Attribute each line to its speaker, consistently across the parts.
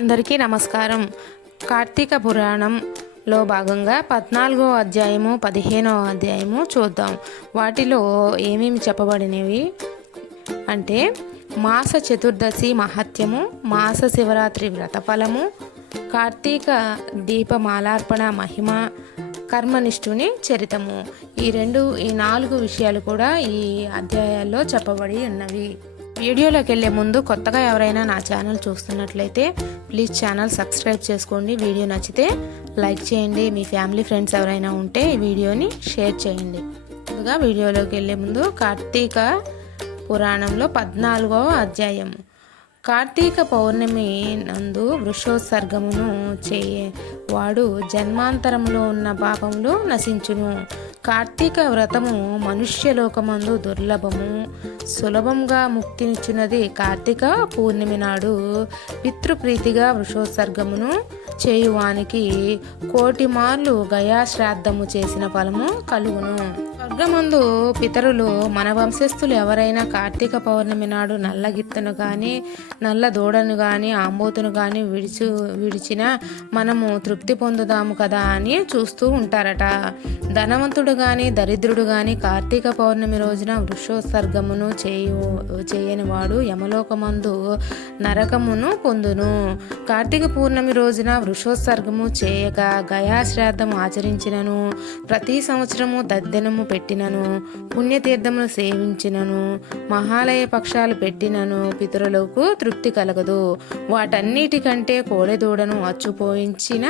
Speaker 1: అందరికీ నమస్కారం. కార్తీక పురాణంలో భాగంగా పద్నాలుగో అధ్యాయము పదిహేనవ అధ్యాయము చూద్దాం. వాటిలో ఏమేమి చెప్పబడినవి? అంటే మాస చతుర్దశి మహత్యము మాస శివరాత్రి వ్రతఫలము కార్తీక దీపమాలార్పణ మహిమ కర్మనిష్ఠుని చరితము. ఈ రెండు ఈ నాలుగు విషయాలు కూడా ఈ అధ్యాయాల్లో చెప్పబడి ఉన్నవి. వీడియోలోకి వెళ్ళే ముందు కొత్తగా ఎవరైనా నా ఛానల్ చూస్తున్నట్లయితే ప్లీజ్ ఛానల్ సబ్స్క్రైబ్ చేసుకోండి. వీడియో నచ్చితే లైక్ చేయండి. మీ ఫ్యామిలీ ఫ్రెండ్స్ ఎవరైనా ఉంటే ఈ వీడియోని షేర్ చేయండి. ముందుగా వీడియోలోకి వెళ్ళే ముందు కార్తీక పురాణంలో పద్నాలుగవ అధ్యాయం కార్తీక పౌర్ణమి నందు వృషోత్సర్గమును చేయ వాడు జన్మాంతరములో ఉన్న పాపములు నశించును. కార్తీక వ్రతము మనుష్యలోకమందు దుర్లభము. సులభంగా ముక్తినిచ్చినది కార్తీక పూర్ణిమ నాడు పితృప్రీతిగా వృషోత్సర్గమును చేయువానికి కోటి మార్లు గయాశ్రాద్ధము చేసిన ఫలము కలుగును. స్వర్గమందు పితరులు మన వంశస్థులు ఎవరైనా కార్తీక పౌర్ణమి నాడు నల్ల గిత్తను కానీ నల్ల దూడను కానీ ఆంబోతును కానీ విడిచి విడిచిన మనము తృప్తి పొందుదాము కదా అని చూస్తూ ఉంటారట. ధనవంతుడు కానీ దరిద్రుడు కానీ కార్తీక పౌర్ణమి రోజున వృషోత్సర్గమును చేయు చేయని వాడు యమలోకమందు నరకమును పొందును. కార్తీక పౌర్ణమి రోజున వృషోత్సర్గము చేయక గయాశ్రాద్ధము ఆచరించినను. ప్రతి సంవత్సరము దద్దెనము పెట్టినను పుణ్యతీర్థములు సేవించినను మహాలయ పక్షాలు పెట్టినను పితరులకు తృప్తి కలగదు. వాటన్నిటికంటే కోడెదూడను అచ్చుపోయించిన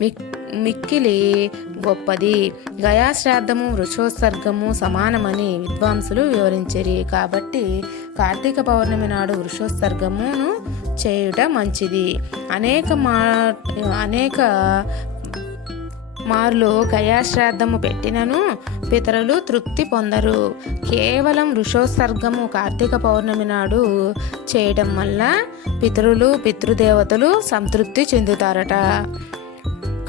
Speaker 1: మిక్ మిక్కిలి గొప్పది. గయాశ్రాద్ధము వృషోత్సర్గము సమానమని విద్వాంసులు వివరించరి. కాబట్టి కార్తీక పౌర్ణమి నాడు వృషోత్సర్గమును చేయుట మంచిది. అనేక మా అనేక మార్లు గయాశ్రాద్ధము పెట్టినను పితరులు తృప్తి పొందరు. కేవలం ఋషోత్సర్గము కార్తీక పౌర్ణమి నాడు చేయడం వల్ల పితరులు పితృదేవతలు సంతృప్తి చెందుతారట.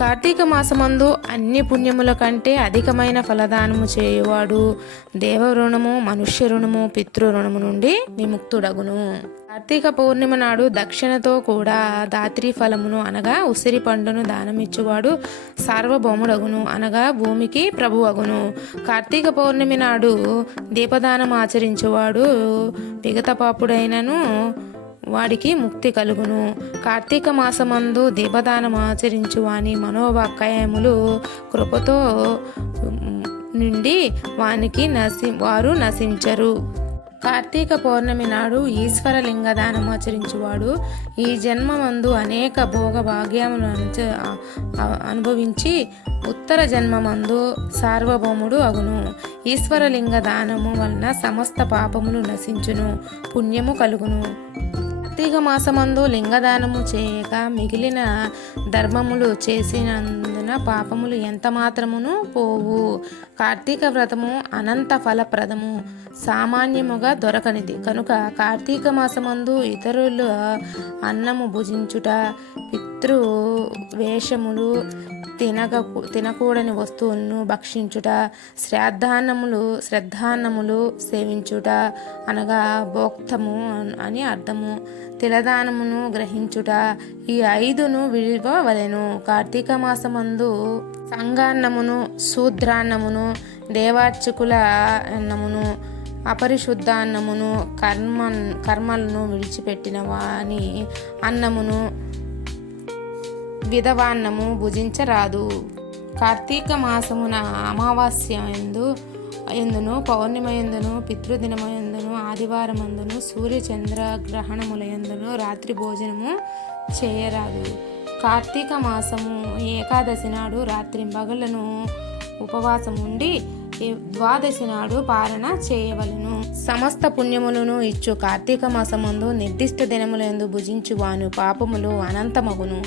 Speaker 1: కార్తీక మాసమందు అన్ని పుణ్యముల కంటే అధికమైన ఫలదానము చేయువాడు దేవ రుణము మనుష్య రుణము పితృ రుణము నుండి విముక్తుడగును. కార్తీక పౌర్ణిమ నాడు దక్షిణతో కూడా దాత్రి ఫలమును అనగా ఉసిరి పండును దానమిచ్చువాడు సార్వభౌముడగును అనగా భూమికి ప్రభువగును. కార్తీక పౌర్ణమి నాడు దీపదానం ఆచరించువాడు విగతపాపుడైనను వాడికి ముక్తి కలుగును. కార్తీక మాసమందు దీపదానం ఆచరించు వాని మనోవాక్కాయములు కృపతో నుండి వానికి నశి వారు నశించరు. కార్తీక పౌర్ణమి నాడు ఈశ్వరలింగదానం ఆచరించువాడు. ఈ జన్మమందు అనేక భోగ భాగ్యములను అనుభవించి ఉత్తర జన్మమందు సార్వభౌముడు అగును. ఈశ్వరలింగ దానము వలన సమస్త పాపములు నశించును పుణ్యము కలుగును. కార్తీక మాసమందు లింగదానము చేయక మిగిలిన ధర్మములు చేసినందున పాపములు ఎంత మాత్రమును పోవు. కార్తీక వ్రతము అనంత ఫలప్రదము. సామాన్యముగా దొరకనిది. కనుక కార్తీక మాసమందు ఇతరుల అన్నము భుజించుట పితృ వేషములు తినక తినకూడని వస్తువులను భక్షించుట శ్రాద్ధాన్నములు శ్రద్ధాన్నములు సేవించుట అనగా భోక్తము అని అర్థము. తిలదానమును గ్రహించుట ఈ ఐదును విలువవలెను కార్తీక మాసమందు సంగాన్నమును శూద్రాన్నమును దేవార్చకుల అన్నమును అపరిశుద్ధాన్నమును కర్మ కర్మలను విడిచిపెట్టిన వాని అన్నమును విధవాన్నము భుజించరాదు. కార్తీక మాసమున అమావాస్య ఎందు ఎందును పౌర్ణిమయందును పితృదినమయందును ఆదివారమందును సూర్యచంద్ర గ్రహణములయందును రాత్రి భోజనము చేయరాదు. కార్తీక మాసము ఏకాదశి నాడు రాత్రి పగలను ఉపవాసం ఉండి ద్వాదశి నాడు పాలన చేయవలెను. సమస్త పుణ్యములను ఇచ్చు. కార్తీక మాసమందు నిర్దిష్ట దినములందు భుజించువాను. పాపములు అనంతమగును.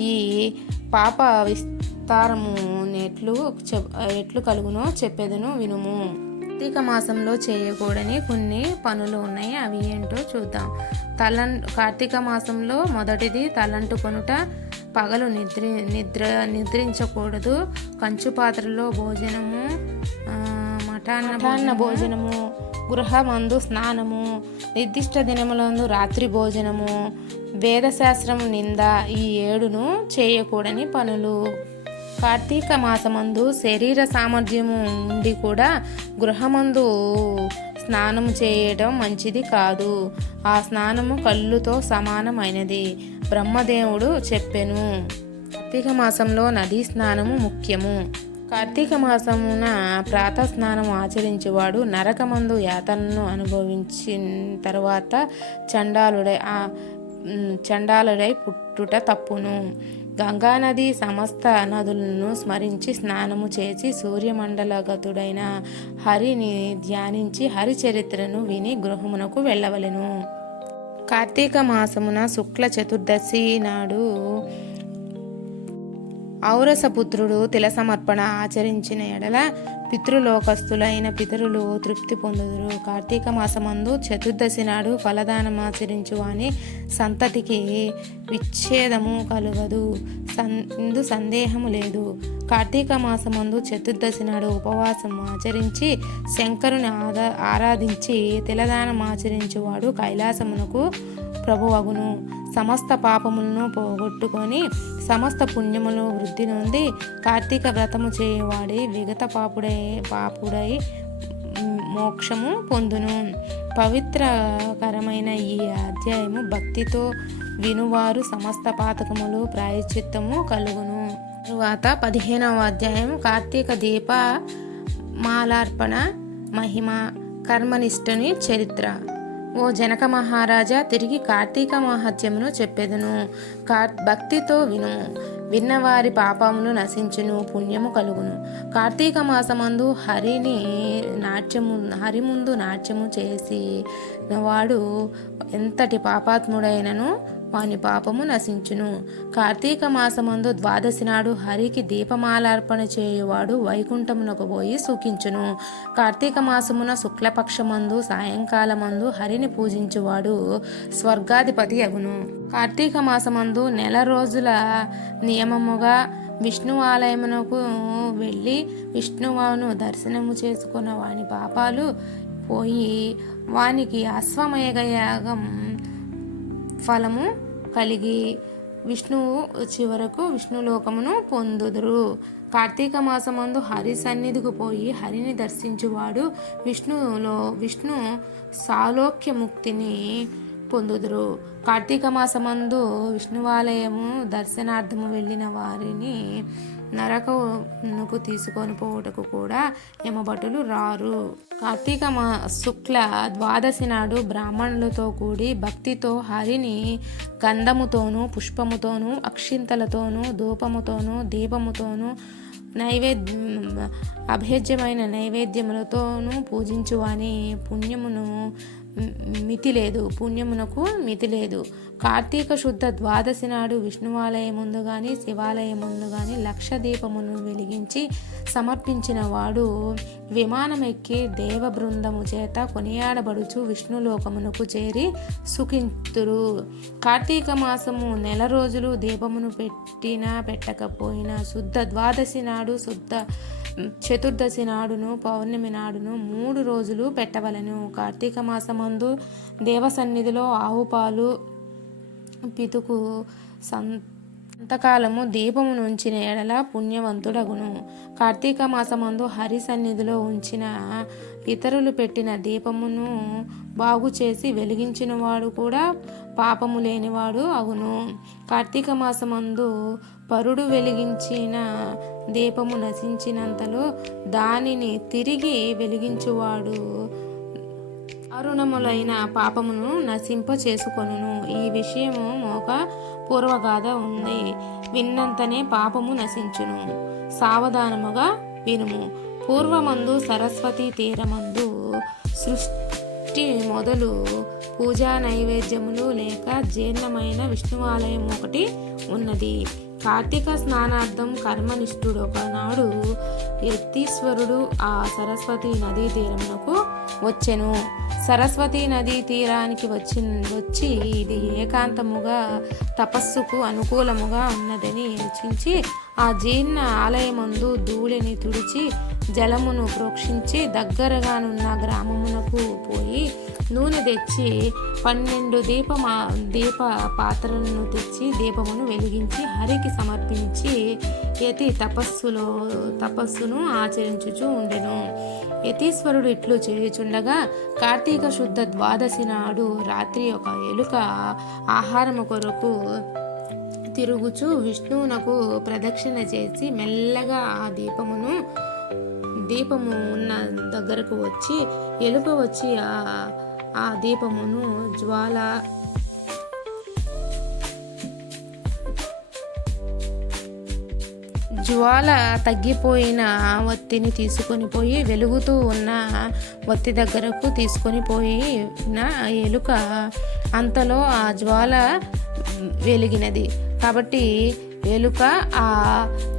Speaker 1: ఈ పాప విస్తారము నెట్లు చెప్ ఎట్లు కలుగునో చెప్పేదను వినుము. కార్తీక మాసంలో చేయకూడని కొన్ని పనులు ఉన్నాయి. అవి ఏంటో చూద్దాం. తలం కార్తీక మాసంలో మొదటిది తలంటు కొనుట పగలు నిద్రి నిద్ర నిద్రించకూడదు. కంచు పాత్రలో భోజనము మఠాన్న భోజనము గృహమందు స్నానము నిర్దిష్ట దినములందు రాత్రి భోజనము వేదశాస్త్రము నింద ఈ ఏడును చేయకూడని పనులు. కార్తీక మాసమందు శరీర సామర్థ్యము ఉండి కూడా గృహమందు స్నానము చేయడం మంచిది కాదు. ఆ స్నానము కళ్ళుతో సమానమైనది బ్రహ్మదేవుడు చెప్పెను. కార్తీక మాసంలో నదీ స్నానము ముఖ్యము. కార్తీక మాసమున ప్రాత స్నానం ఆచరించేవాడు నరకమందు యాతనను అనుభవించిన తర్వాత చండాలుడై ఆ చండాలుడై పుట్టుట తప్పును. గంగానది సమస్త నదులను స్మరించి స్నానము చేసి సూర్యమండలగతుడైన హరిని ధ్యానించి హరి చరిత్రను విని గృహమునకు వెళ్ళవలెను. కార్తీక మాసమున శుక్ల చతుర్దశి నాడు ఔరసపుత్రుడు తిల సమర్పణ ఆచరించిన ఎడల పితృలోకస్తులైన పితరులు తృప్తి పొందుదురు. కార్తీక మాసమందు చతుర్దశి నాడు ఫలదానం ఆచరించు అని సంతతికి విచ్ఛేదము కలుగదు. సందు సందేహము లేదు. కార్తీక మాసమందు చతుర్దశి నాడు ఉపవాసం ఆచరించి శంకరుని ఆదా ఆరాధించి తిలదానం ఆచరించువాడు కైలాసమునకు ప్రభువగును. సమస్త పాపములను పోగొట్టుకొని సమస్త పుణ్యములు వృద్ధి నుండి కార్తీక వ్రతము చేయవాడి విగత పాపుడై పాపుడై మోక్షము పొందును. పవిత్రకరమైన ఈ అధ్యాయము భక్తితో వినువారు సమస్త పాతకములు ప్రాయశ్చిత్తము కలుగును. తరువాత పదిహేనవ అధ్యాయం కార్తీక దీప మాలార్పణ మహిమ కర్మనిష్ఠుని చరిత్ర. ఓ జనక మహారాజా తిరిగి కార్తీక మహత్యమును చెప్పెదను. కార్ భక్తితో విను. విన్నవారి పాపములు నశించును పుణ్యము కలుగును. కార్తీక మాసమందు హరిని నాట్యము హరి ముందు నాట్యము చేసి వాడు ఎంతటి పాపాత్ముడైనను వాని పాపము నశించును. కార్తీక మాసమందు ద్వాదశి నాడు హరికి దీపమాలార్పణ చేయువాడు వైకుంఠమునకు పోయి సుఖించును. కార్తీక మాసమున శుక్లపక్షమందు సాయంకాలమందు హరిని పూజించువాడు స్వర్గాధిపతి అగును. కార్తీక మాసమందు నెల రోజుల నియమముగా విష్ణు ఆలయమునకు వెళ్ళి విష్ణువును దర్శనము చేసుకున్న వాని పాపాలు పోయి వానికి అశ్వమేఘ యాగం ఫలము కలిగి విష్ణువు చివరకు విష్ణులోకమును పొందుదురు. కార్తీక మాసమందు హరి సన్నిధికి పోయి హరిని దర్శించువాడు విష్ణులో విష్ణు సాలోక్య ముక్తిని పొందుదురు. కార్తీక మాసమందు విష్ణువాలయము దర్శనార్థము వెళ్ళిన వారిని నరకమునకు తీసుకొని పోవుటకు కూడా యమభటులు రారు. కార్తీక మా శుక్ల ద్వాదశి నాడు బ్రాహ్మణులతో కూడి భక్తితో హరిని గంధముతోనూ పుష్పముతోనూ అక్షింతలతోనూ ధూపముతోనూ దీపముతోనూ నైవేద్య అభేద్యమైన నైవేద్యములతోనూ పూజించువాని పుణ్యమును మితి లేదు పుణ్యమునకు మితి లేదు. కార్తీక శుద్ధ ద్వాదశి నాడు విష్ణువాలయం ముందు కానీ శివాలయం ముందు కానీ లక్ష దీపమును వెలిగించి సమర్పించిన వాడు విమానం ఎక్కి దేవ బృందము చేత కొనియాడబడుచు విష్ణులోకమునకు చేరి సుఖింతురు. కార్తీక మాసము నెల రోజులు దీపమును పెట్టినా పెట్టకపోయినా శుద్ధ ద్వాదశి నాడు శుద్ధ చతుర్దశి నాడును పౌర్ణమి నాడును మూడు రోజులు పెట్టవలను. కార్తీక మాసమందు దేవసన్నిధిలో ఆవు పాలు పితుకు సం అంతకాలము దీపము నుంచిన ఎడల పుణ్యవంతుడగును. కార్తీక మాసమందు హరి సన్నిధిలో ఉంచిన ఇతరులు పెట్టిన దీపమును బాగు చేసి వెలిగించినవాడు కూడా పాపము లేనివాడు అగును. కార్తీక మాసమందు పరుడు వెలిగించిన దీపము నశించినంతలో దానిని తిరిగి వెలిగించువాడు అరుణములైన పాపమును నశింప చేసుకొనును ఈ విషయము ఒక పూర్వగాథ ఉంది. విన్నంతనే పాపము నశించును. సావధానముగా వినుము. పూర్వమందు సరస్వతి తీరమందు సృష్టి మొదలు పూజా నైవేద్యములు లేక జీర్ణమైన విష్ణువాలయం ఒకటి ఉన్నది. కార్తీక స్నానార్థం కర్మనిష్ఠుడు ఒకనాడు యతీశ్వరుడు ఆ సరస్వతి నదీ తీరమునకు వచ్చెను. సరస్వతి నదీ తీరానికి వచ్చి వచ్చి ఇది ఏకాంతముగా తపస్సుకు అనుకూలముగా ఉన్నదని యోచించి ఆ జీర్ణ ఆలయమందు ధూళిని తుడిచి జలమును ప్రోక్షించి దగ్గరగానున్న గ్రామమునకు పోయి నూనె తెచ్చి పన్నెండు దీప దీప పాత్రలను తెచ్చి దీపమును వెలిగించి హరికి సమర్పించి యతి తపస్సులో తపస్సును ఆచరించుచూ ఉండెను. యతీశ్వరుడు ఇట్లు చేయుచుండగా కార్తీక శుద్ధ ద్వాదశి నాడు రాత్రి ఒక ఎలుక ఆహారము కొరకు తిరుగుచు విష్ణువునకు ప్రదక్షిణ చేసి మెల్లగా ఆ దీపమును దీపము ఉన్న దగ్గరకు వచ్చి ఎలుక వచ్చి ఆ ఆ దీపమును జ్వాల జ్వాల తగ్గిపోయిన ఒత్తిని తీసుకొని పోయి వెలుగుతూ ఉన్న ఒత్తి దగ్గరకు తీసుకొని పోయిన ఎలుక అంతలో ఆ జ్వాల వెలిగినది. కాబట్టి ఎలుక ఆ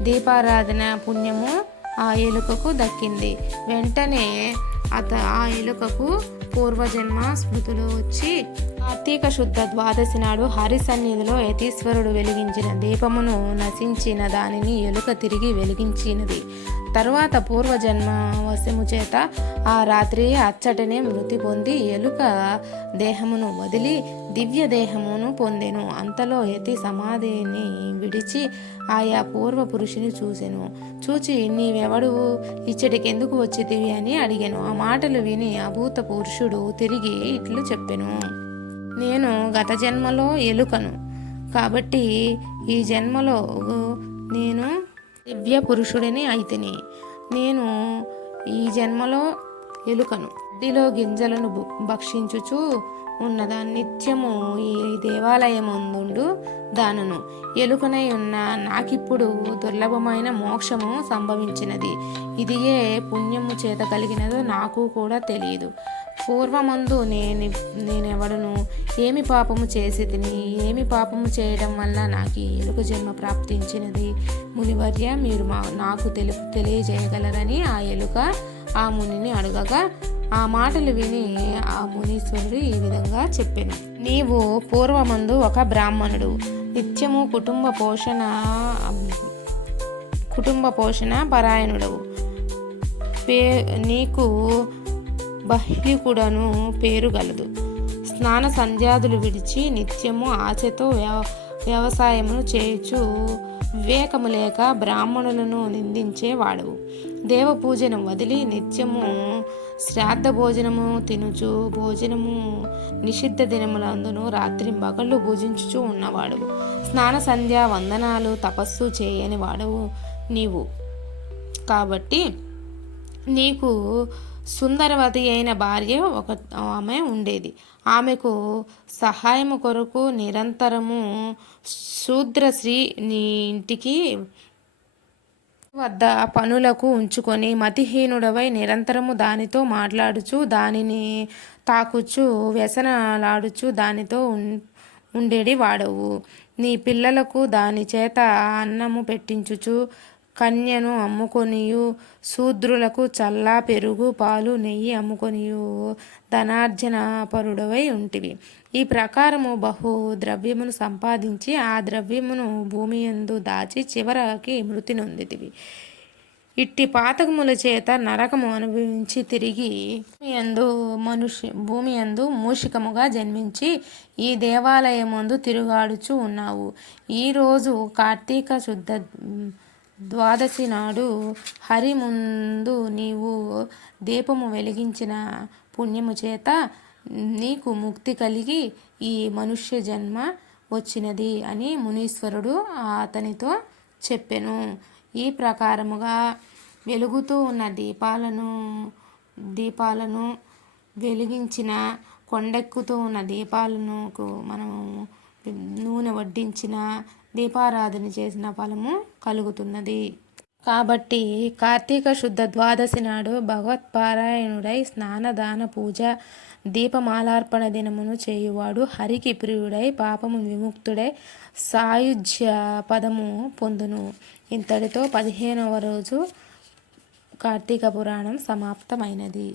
Speaker 1: దీపారాధన పుణ్యము ఆ ఎలుకకు దక్కింది. వెంటనే అత ఆ ఎలుకకు పూర్వజన్మ స్మృతులు వచ్చి కార్తీక శుద్ధ ద్వాదశి నాడు హరి సన్నిధిలో యతీశ్వరుడు వెలిగించిన దీపమును నశించిన దానిని ఎలుక తిరిగి వెలిగించినది. తరువాత పూర్వజన్మ వశము చేత ఆ రాత్రి అచ్చటనే మృతి పొంది ఎలుక దేహమును వదిలి దివ్య దేహమును పొందెను. అంతలో యతి సమాధిని విడిచి ఆయా పూర్వ పురుషుని చూసెను. చూచి నీవెవడు? ఇచ్చటికెందుకు వచ్చితివి? అని అడిగాను. ఆ మాటలు విని అభూత పురుషుడు తిరిగి ఇట్లు చెప్పెను. నేను గత జన్మలో ఎలుకను. కాబట్టి ఈ జన్మలో నేను దివ్య పురుషుడిని అయితిని. నేను ఈ జన్మలో ఎలుకను. గడ్డిలో గింజలను భక్షించుచు ఉన్నదా? నిత్యము ఈ దేవాలయముందుండు దానను. ఎలుకనై ఉన్న నాకిప్పుడు దుర్లభమైన మోక్షము సంభవించినది. ఇదియే పుణ్యము చేత కలిగినదో నాకు కూడా తెలియదు. పూర్వమందు నేను నేనెవడను ఏమి పాపము చేసి తిని ఏమి పాపము చేయడం వల్ల నాకు ఈ ఎలుక జన్మ ప్రాప్తించినది. మునివర్య మీరు మా నాకు తెలు తెలియజేయగలరని ఆ ఎలుక ఆ మునిని అడగగా ఆ మాటలు విని ఆ మునీశ్వరుడు ఈ విధంగా చెప్పాను. నీవు పూర్వమందు ఒక బ్రాహ్మణుడు. నిత్యము కుటుంబ పోషణ కుటుంబ పోషణ పరాయణుడవు. పే నీకు బహ్లికుడను పేరు గలదు. స్నాన సంధ్యాదులు విడిచి నిత్యము ఆశతో వ్యవసాయమును చేయుచు వివేకము లేక బ్రాహ్మణులను నిందించేవాడవు దేవ పూజను వదిలి నిత్యము శ్రాద్ధ భోజనము తినుచు భోజనము నిషిద్ధ దినములందును రాత్రి మగళ్ళు భుజించుచు ఉన్నవాడు. స్నాన సంధ్య వందనాలు తపస్సు చేయని వాడవు నీవు. కాబట్టి నీకు సుందరవతి అయిన భార్య ఒక ఆమె ఉండేది. ఆమెకు సహాయము కొరకు నిరంతరము శూద్రశ్రీ నీ ఇంటికి వద్ద పనులకు ఉంచుకొని మతిహీనుడవై నిరంతరము దానితో మాట్లాడుచు దానిని తాకుచు వ్యసనలాడుచు దానితో ఉన్- ఉండేడి వాడవు నీ పిల్లలకు దాని చేత అన్నము పెట్టించుచు కన్యను అమ్ముకొనియు శూద్రులకు చల్లా పెరుగు పాలు నెయ్యి అమ్ముకొనియు ధనార్జన పరుడవై ఉంటివి. ఈ ప్రకారము బహు ద్రవ్యమును సంపాదించి ఆ ద్రవ్యమును భూమి యందు దాచి చివరికి మృతి నొందితివి. ఇట్టి పాతకముల చేత నరకము అనుభవించి తిరిగి భూమి యందు మనుష్య భూమి యందు మూషికముగా జన్మించి ఈ దేవాలయమందు తిరుగాడుచు ఉన్నావు. ఈరోజు కార్తీక శుద్ధ ద్వాదశి నాడు హరి ముందు నీవు దీపము వెలిగించిన పుణ్యము చేత నీకు ముక్తి కలిగి ఈ మనుష్య జన్మ వచ్చినది అని మునీశ్వరుడు అతనితో చెప్పెను. ఈ ప్రకారముగా వెలుగుతూ ఉన్న దీపాలను దీపాలను వెలిగించిన కొండెక్కుతూ ఉన్న దీపాలను మనము నూనె వడ్డించిన దీపారాధన చేసిన ఫలము కలుగుతున్నది. కాబట్టి కార్తీక శుద్ధ ద్వాదశి నాడు భగవత్పారాయణుడై స్నాన దాన పూజ దీపమాలార్పణ దినమును చేయువాడు హరికి ప్రియుడై పాపము విముక్తుడై సాయుధ్య పదము పొందును. ఇంతటితో పదిహేనవ రోజు కార్తీక పురాణం సమాప్తమైనది.